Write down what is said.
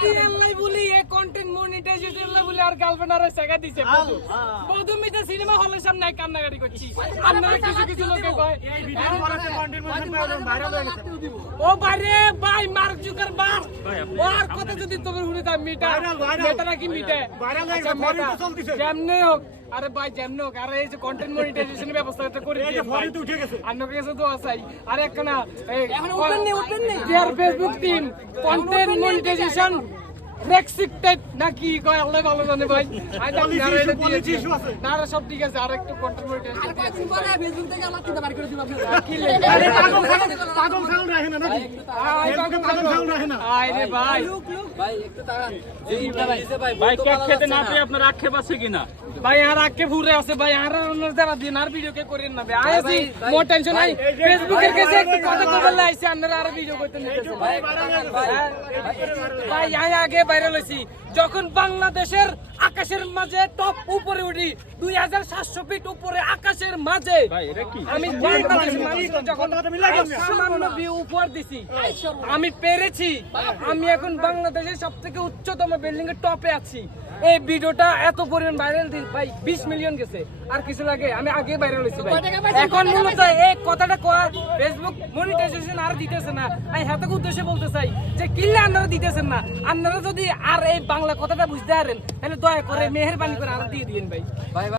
যদি আল্লাহ বলি এ content monetization আল্লাহ বলি আর গার্লফ্রেন্ড আর টাকা দিছে বধু বধু সিনেমা হলের সামনে কান্নাকাটি করছি আপনারা কিছু কিছু লোকে কয় ও বাইরে ভাই মার্ক জুকার বার ও আর কথা যদি তোকে শুনে তা মিটা মেটা নাকি মিটে। আচ্ছা হোক আরে ভাই যেমনে হোক আরে এই যে কন্টেন্ট মনিটাইজেশন ব্যবস্থা একটা করে দিয়ে ভাই। আপনার কাছে তো আসাই আরে একটা এখন ওপেন নেই ওপেন নেই। ফেসবুক টিম কন্টেন্ট মনিটাইজেশন রেক্সিটেড নাকি কয় আল্লাহ ভালো জানে ভাই। আই জানি না এটা দিয়েছি না রে, সব ঠিক আছে আর একটু কন্টেন্ট মনিটাইজেশন কি লেখা? আরে ভাই ভাই। কেক খেতে না পেয়ে আপনার আক্ষেপ আছে কিনা? ভাই আর আকে ভুরে আছে ভাই। আর অন্য যারা দিন আর ভিডিও কে করেন না ভাই। আইছি মোর টেনশন নাই। ফেসবুকের কাছে একটু কথা লাইছে আপনারা আর ভিডিও করতে নিতেছে ভাই ভাই। আই আগে ভাইরাল হয়েছি যখন বাংলাদেশের আকাশের মাঝে টপ উপরে উঠি দুই হাজার সাতশো ফিট উপরে আকাশের মাঝে। ভাই এটা কি? আমি সামান্য ভিউ দিছি। পেরেছি। আমি এখন বাংলাদেশের সব থেকে উচ্চতম বিল্ডিং এর টপে আছি। এই ভিডিওটা এত পরিমাণ ভাইরাল দিন ভাই বিশ মিলিয়ন গেছে। আর কিছু লাগে আমি আগে ভাইরাল হয়েছি ভাই। এখন মূলত এই কথাটা কয়া ফেসবুক মনিটাইজেশন আর দিতেছে না। আমি হেতক উদ্দেশ্যে বলতে চাই যে কিল্লে আপনারা দিতেছেন না। আপনারা যদি আর এই বাংলা কথাটা বুঝতে পারেন তাহলে দয়া করে মেহেরবানি করে আর দিয়ে দিন ভাই